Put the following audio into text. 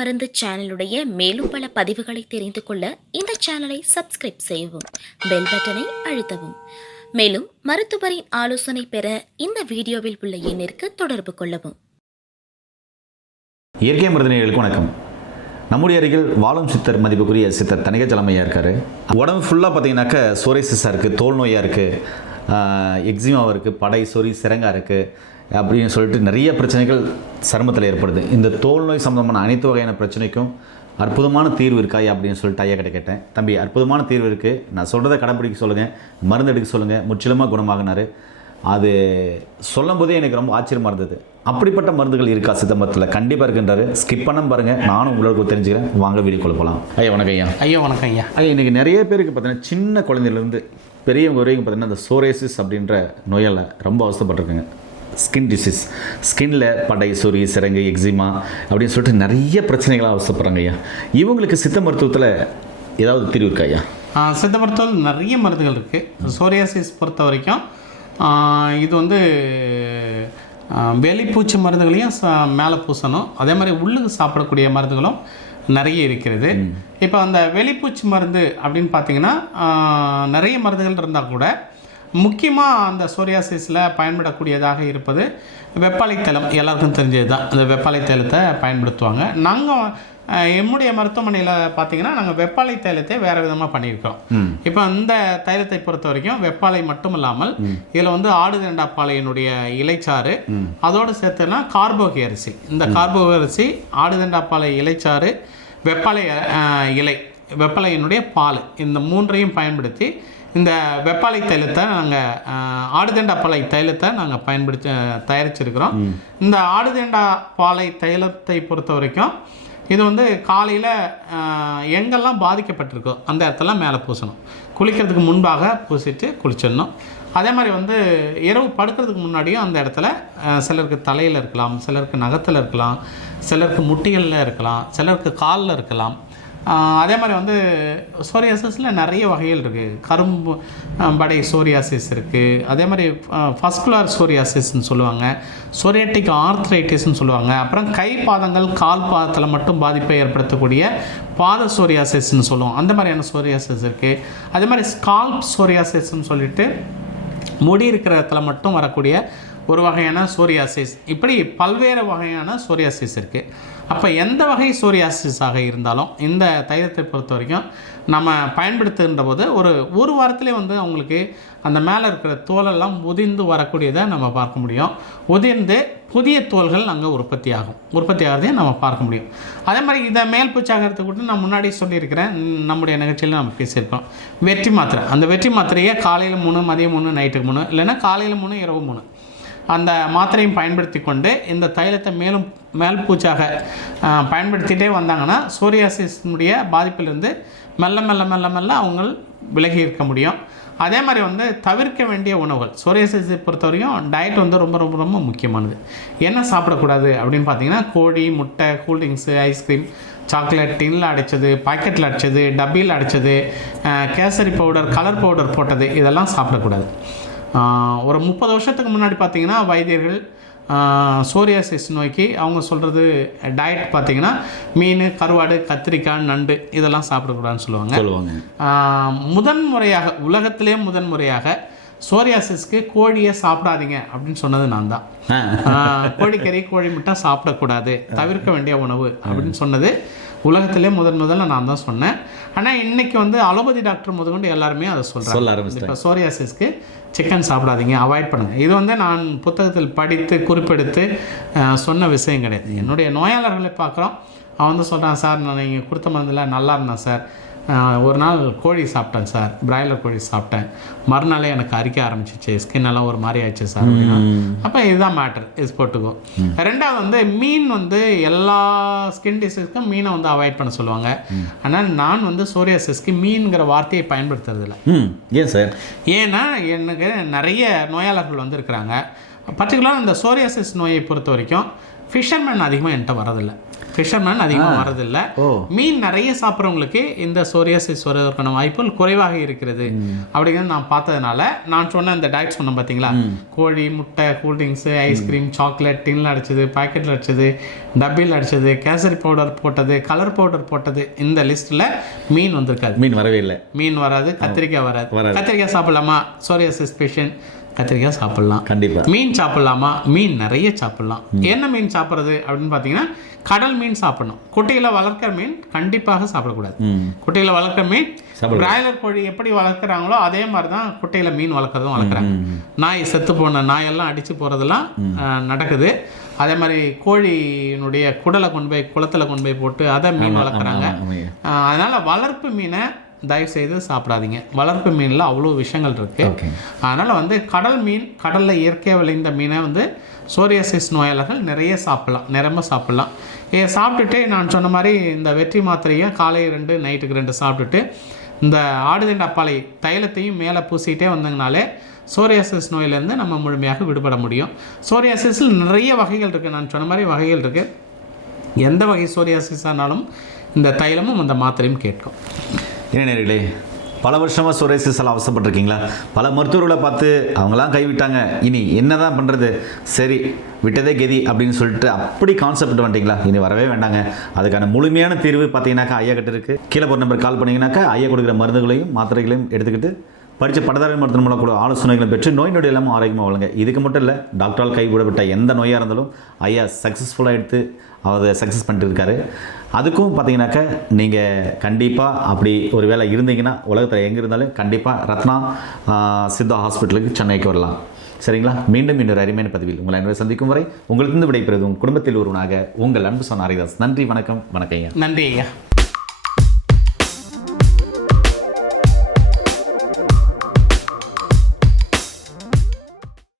மருந்து சேனலுடைய மேலும் பல பதிவுகளை தெரிந்து கொள்ள இந்த சேனலை சப்ஸ்கிரைப் செய்யவும், பெல் பட்டனை அழுத்தவும். மேலும் மருத்துவரின் ஆலோசனை பெற இந்த வீடியோவில் உள்ள எண்ணிற்கு தொடர்பு கொள்ளவும். இயற்கை மருந்தினர்களுக்கு வணக்கம். நம்முடைய அருகில் வாழும் சித்தர், மதிப்புக்குரிய சித்தர் தணிகாச்சலமையா இருக்கார். உடம்பு ஃபுல்லாக பார்த்தீங்கன்னாக்கா சோரைசிஸாக இருக்குது, தோல் நோயாக இருக்குது, எக்ஸிமாவாக இருக்குது, படை சொறி சிரங்காக இருக்குது அப்படின்னு சொல்லிட்டு நிறைய பிரச்சனைகள் சருமத்தில் ஏற்படுது. இந்த தோல் நோய் சம்மந்தமான அனைத்து வகையான பிரச்சனைக்கும் அற்புதமான தீர்வு இருக்காய் அப்படின்னு சொல்லிட்டு ஐயா கிட்ட கேட்டேன். தம்பி, அற்புதமான தீர்வு இருக்குது, நான் சொல்கிறத கடைப்பிடிக்க சொல்லுங்கள், மருந்து எடுக்க சொல்லுங்கள், முற்றிலுமாக குணமாகினார். அது சொல்லும் போதே எனக்கு ரொம்ப ஆச்சரியமாக இருந்தது. அப்படிப்பட்ட மருந்துகள் இருக்கா சித்தம்பரத்தில்? கண்டிப்பாக இருக்குன்றாரு. ஸ்கிப் பண்ண பாருங்கள், நானும் உங்களுக்கு தெரிஞ்சுக்கிறேன். வாங்க வீடியோக்குள்ள போகலாம். ஐயா வணக்கம். ஐயா வணக்கம் ஐயா. இன்றைக்கி நிறைய பேருக்கு பார்த்தீங்கன்னா சின்ன குழந்தையிலேருந்து பெரியவங்க வரைக்கும் பார்த்தீங்கன்னா இந்த சோரேசிஸ் அப்படின்ற நோயால் ரொம்ப அவசரப்பட்டிருக்குங்க. ஸ்கின் டிசீஸ், ஸ்கின்ல படை சொறி சிரங்கு எக்ஸிமா அப்படின்னு சொல்லிட்டு நிறைய பிரச்சனைகளாக அவசரப்படுறாங்க ஐயா. இவங்களுக்கு சித்த மருத்துவத்தில் ஏதாவது தீர்வு இருக்கா ஐயா? சித்த மருத்துவத்தில் நிறைய மருந்துகள் இருக்குது. சோரியாசிஸ் பொறுத்த வரைக்கும் இது வெளிப்பூச்சி மருந்துகளையும் மேலே பூசணும். அதே மாதிரி உள்ளுக்கு சாப்பிடக்கூடிய மருந்துகளும் நிறைய இருக்கிறது. இப்போ அந்த வெளிப்பூச்சி மருந்து அப்படின்னு பார்த்தீங்கன்னா நிறைய மருந்துகள் இருந்தால் கூட முக்கியமாக அந்த சோரியாசிஸில் பயன்படக்கூடியதாக இருப்பது வெப்பாலை தைலம். எல்லாருக்கும் தெரிஞ்சது தான். அந்த வெப்பாலை தைலத்தை பயன்படுத்துவாங்க. நாங்கள் எம்முடைய மருத்துவமனையில் பார்த்தீங்கன்னா நாங்கள் வெப்பாலை தைலத்தை வேறு விதமாக பண்ணியிருக்கோம். இப்போ இந்த தைலத்தை பொறுத்த வரைக்கும் வெப்பாலை மட்டும் இல்லாமல் இதில் ஆடுதண்டாப்பாளையினுடைய இலைச்சாறு, அதோடு சேர்த்துனா கார்போகி அரிசி. இந்த கார்போகி அரிசி, ஆடுதண்டாப்பாளை இலைச்சாறு, வெப்பாலை இலை, வெப்பாலையினுடைய பால், இந்த மூன்றையும் பயன்படுத்தி இந்த வெப்பாலை தைலத்தை நாங்கள் ஆடுதண்டாப்பாலை தைலத்தை நாங்கள் தயாரிச்சிருக்கிறோம். இந்த ஆடுதண்டாப்பாலை தைலத்தை பொறுத்த வரைக்கும் இது காலையில் எங்கெல்லாம் பாதிக்கப்பட்டிருக்கோ அந்த இடத்துல மேலே பூசணும். குளிக்கிறதுக்கு முன்பாக பூசிட்டு குளிச்சிடணும். அதே மாதிரி இரவு படுக்கிறதுக்கு முன்னாடியும் அந்த இடத்துல சிலருக்கு தலையில் இருக்கலாம், சிலருக்கு நகத்தில் இருக்கலாம், சிலருக்கு முட்டிகளில் இருக்கலாம், சிலருக்கு காலில் இருக்கலாம். அதே மாதிரி சோரியாசிஸில் நிறைய வகைகள் இருக்குது. கரும்பு படை சோரியாசிஸ் இருக்குது. அதே மாதிரி ஃபஸ்குலார் சோரியாசிஸ்ன்னு சொல்லுவாங்க, சோரியாட்டிக் ஆர்த்ரைட்டிஸ்ன்னு சொல்லுவாங்க. அப்புறம் கை பாதங்கள் கால் பாதத்தில் மட்டும் பாதிப்பை ஏற்படுத்தக்கூடிய பாத சோரியாசிஸ்ன்னு சொல்லுவோம். அந்த மாதிரியான சோரியாசிஸ் இருக்குது. அதே மாதிரி ஸ்கால்ப் சோரியாசிஸ்ன்னு சொல்லிட்டு முடி இருக்கிற இடத்துல மட்டும் வரக்கூடிய ஒரு வகையான சோரியாசிஸ். இப்படி பல்வேறு வகையான சோரியாசிஸ் இருக்குது. அப்போ எந்த வகை சோரியாசிஸாக இருந்தாலும் இந்த தைலத்தை பொறுத்த வரைக்கும் நம்ம பயன்படுத்துகின்ற போது ஒரு வாரத்திலே அவங்களுக்கு அந்த மேலே இருக்கிற தோலெல்லாம் உதிர்ந்து வரக்கூடியதை நம்ம பார்க்க முடியும். உதிர்ந்து புதிய தோல்கள் அங்கே உற்பத்தி ஆகிறதையும் நம்ம பார்க்க முடியும். அதே மாதிரி இதை மேல் பூச்சாகிறதுக்கு கூட நான் முன்னாடி சொல்லியிருக்கிறேன், நம்முடைய நிகழ்ச்சியில் நம்ம பேசியிருக்கோம். வெற்றி மாத்திரை, அந்த வெற்றி மாத்திரையை காலையில் 3, மதியம் 3, நைட்டுக்கு 3, இல்லைன்னா காலையில் 3, இரவு 3 அந்த மாத்திரையும் பயன்படுத்தி கொண்டு இந்த தைலத்தை மேல் பூச்சாக பயன்படுத்திகிட்டே வந்தாங்கன்னா சோரியாசிஸினுடைய பாதிப்பிலிருந்து மெல்ல மெல்ல மெல்ல மெல்ல அவங்க விலகி இருக்க முடியும். அதே மாதிரி தவிர்க்க வேண்டிய உணவுகள், சோரியாசிஸை பொறுத்த வரைக்கும் டயட் ரொம்ப ரொம்ப ரொம்ப முக்கியமானது. என்ன சாப்பிடக்கூடாது அப்படின்னு பார்த்தீங்கன்னா கோழி, முட்டை, கூல்ட்ரிங்க்ஸு, ஐஸ்கிரீம், சாக்லேட், டின்னில் அடைச்சது, பாக்கெட்டில் அடைச்சது, டப்பியில் அடைச்சது, கேசரி பவுடர், கலர் பவுடர் போட்டது, இதெல்லாம் சாப்பிடக்கூடாது. ஒரு 30 வருஷத்துக்கு முன்னாடி பார்த்தீங்கன்னா வைத்தியர்கள் சோரியாசிஸ் நோய்க்கு அவங்க சொல்கிறது டயட் பார்த்தீங்கன்னா மீன், கருவாடு, கத்திரிக்காய், நண்டு இதெல்லாம் சாப்பிடக்கூடாதுன்னு சொல்லுவாங்க. முதன்முறையாக உலகத்திலே முதன்முறையாக சோரியாசிஸ்க்கு கோழியை சாப்பிடாதீங்க அப்படின்னு சொன்னது நான் தான். கோழிக்கறி, கோழி முட்டை சாப்பிடக்கூடாது, தவிர்க்க வேண்டிய உணவு அப்படின்னு சொன்னது உலகத்திலே முதல்ல நான் தான் சொன்னேன். ஆனால் இன்றைக்கி அலோபதி டாக்டர் முதற்கொண்டு எல்லாருமே அதை சொல்கிறாங்க. இப்போ சோரியாசிஸ்க்கு சிக்கன் சாப்பிடாதீங்க, அவாய்ட் பண்ணுங்கள். இது நான் புத்தகத்தில் படித்து குறிப்பெடுத்து சொன்ன விஷயம் கிடையாது. என்னுடைய நோயாளர்களை பார்க்குறோம், அவன் சொல்கிறான், சார் நான் நீங்கள் கொடுத்த மருந்தில் நல்லா இருந்தேன் சார், ஒரு நாள் கோழி சாப்பிட்டேன் சார், பிராய்லர் கோழி சாப்பிட்டேன், மறுநாளே எனக்கு அரிக்க ஆரம்பிச்சிச்சு, ஸ்கின் எல்லாம் ஒரு மாதிரி ஆயிடுச்சு சார் அப்படின்னா. அப்போ இதுதான் மேட்டர், இது போட்டுக்கோ. ரெண்டாவது மீன் எல்லா ஸ்கின் டிசீஸ்க்கும் மீனை அவாய்ட் பண்ண சொல்லுவாங்க. ஆனால் நான் சோரியாசிஸ்க்கு மீன்கிற வார்த்தையை பயன்படுத்துறது இல்லை. ஏன் சார்? ஏன்னா எனக்கு நிறைய நோயாளர்கள் இருக்கிறாங்க. பர்டிகுலராக இந்த சோரியாசிஸ் நோயை பொறுத்த வரைக்கும் ஃபிஷர்மேன் அதிகமாக என்கிட்ட வரதில்லை. ஃபிஷர்மேன் அதிகமாக வரதில்லை. ஓ. மீன் நிறைய சாப்பிட்றவங்களுக்கு இந்த சோரியாசிஸ் வருவதற்கான வாய்ப்புகள் குறைவாக இருக்கிறது அப்படிங்கிறது நான் பார்த்ததுனால நான் சொன்ன இந்த டயட் சொன்னேன் பார்த்தீங்களா, கோழி, முட்டை, கூல்ட்ரிங்க்ஸு, ஐஸ்கிரீம், சாக்லேட், டின்ல அடிச்சது, பாக்கெட்டில் அடிச்சது, டப்பில் அடிச்சது, கேசரி பவுடர் போட்டது, கலர் பவுடர் போட்டது, இந்த லிஸ்ட்டில் மீன் வந்திருக்காது. மீன் வரவே இல்லை. மீன் வராது, கத்திரிக்காய் வராது. கத்திரிக்காய் சாப்பிடலாமா? சோரியாசிஸ் பேஷண்ட் கத்திரிக்காய் சாப்பிடலாம். கண்டிப்பாக. மீன் சாப்பிடலாமா? மீன் நிறைய சாப்பிடலாம். என்ன மீன் சாப்பிட்றது அப்படின்னு பார்த்தீங்கன்னா கடல் மீன் சாப்பிடணும். குட்டையில் வளர்க்குற மீன் கண்டிப்பாக சாப்பிடக்கூடாது. குட்டையில் வளர்க்குற மீன் பிராய்லர் கோழி எப்படி வளர்க்குறாங்களோ அதே மாதிரி தான் குட்டையில் மீன் வளர்க்குறதும் வளர்க்குறாங்க. நாய் செத்து போன நாயெல்லாம் அடித்து போகிறதெல்லாம் நடக்குது. அதே மாதிரி கோழியினுடைய குடலை கொண்டு போய் குளத்தில் கொண்டு போய் போட்டு அதை மீன் வளர்க்குறாங்க. அதனால் வளர்ப்பு மீனை தயவுசெய்து சாப்பிடாதீங்க. வளர்ப்பு மீனில் அவ்வளோ விஷயங்கள் இருக்குது. அதனால் வந்து கடல் மீன், கடலில் இயற்கையாக விளைந்த மீனை வந்து சோரியாசிஸ் நோயாளர்கள் நிறைய சாப்பிட்லாம், நிரம்ப சாப்பிட்லாம். சாப்பிட்டுட்டு நான் சொன்ன மாதிரி இந்த வெற்றி மாத்திரையை காலை 2 நைட்டுக்கு 2 சாப்பிட்டுட்டு இந்த ஆடுதண்ட அப்பாலை தைலத்தையும் மேலே பூசிக்கிட்டே வந்தங்கனாலே சோரியாசிஸ் நோயிலேருந்து நம்ம முழுமையாக விடுபட முடியும். சோரியாசிஸில் நிறைய வகைகள் இருக்குது. நான் சொன்ன மாதிரி வகைகள் இருக்குது. எந்த வகை சோரியாசிஸ் ஆனாலும் இந்த தைலமும் அந்த மாத்திரையும் கேட்கும். நேயர்களே, பல வருஷமாக சோரியாசிஸால் அவசரப்பட்டிருக்கீங்களா? பல மருத்துவர்களை பார்த்து அவங்களாம் கைவிட்டாங்க, இனி என்ன தான் பண்ணுறது, சரி விட்டதே கெதி அப்படின்னு சொல்லிட்டு அப்படி கான்செப்ட் வந்துட்டிங்களா? இனி வரவே வேண்டாங்க. அதுக்கான முழுமையான தீர்வு பார்த்தீங்கன்னாக்கா ஐயா கிட்ட இருக்குது. கீழே போகிற நம்பர் கால் பண்ணிங்கனாக்கா ஐயா கொடுக்குற மருந்துகளையும் மாத்திரைகளையும் எடுத்துக்கிட்டு படித்த பட்டதாரி மருத்துவ மூலம் கூட ஆலோசனைகளை பெற்று நோய் நொடி இல்லாமல் ஆரோக்கியமாக வழங்க. இதுக்கு மட்டும் இல்லை, டாக்டரால் கைவிடப்பட்ட எந்த நோயாக இருந்தாலும் ஐயா சக்ஸஸ்ஃபுல்லாக எடுத்து அதை சக்ஸஸ் பண்ணிட்டு இருக்காரு. அதுக்கும் பார்த்தீங்கன்னாக்கா நீங்கள் கண்டிப்பாக அப்படி ஒரு வேளை இருந்தீங்கன்னா உலகத்தில் எங்கே இருந்தாலும் கண்டிப்பாக ரத்னா சித்தா ஹாஸ்பிட்டலுக்கு சென்னைக்கு வரலாம். சரிங்களா? மீண்டும் இன்னொரு அருமையான பதிவில் உங்களை அனைவரை சந்திக்கும் வரை உங்களுக்கு விடைபெறுவதும் குடும்பத்தில் ஒருவனாக உங்கள் அன்பு சொன்ன ஹரிதாஸ். நன்றி, வணக்கம். வணக்கம் ஐயா. நன்றி ஐயா.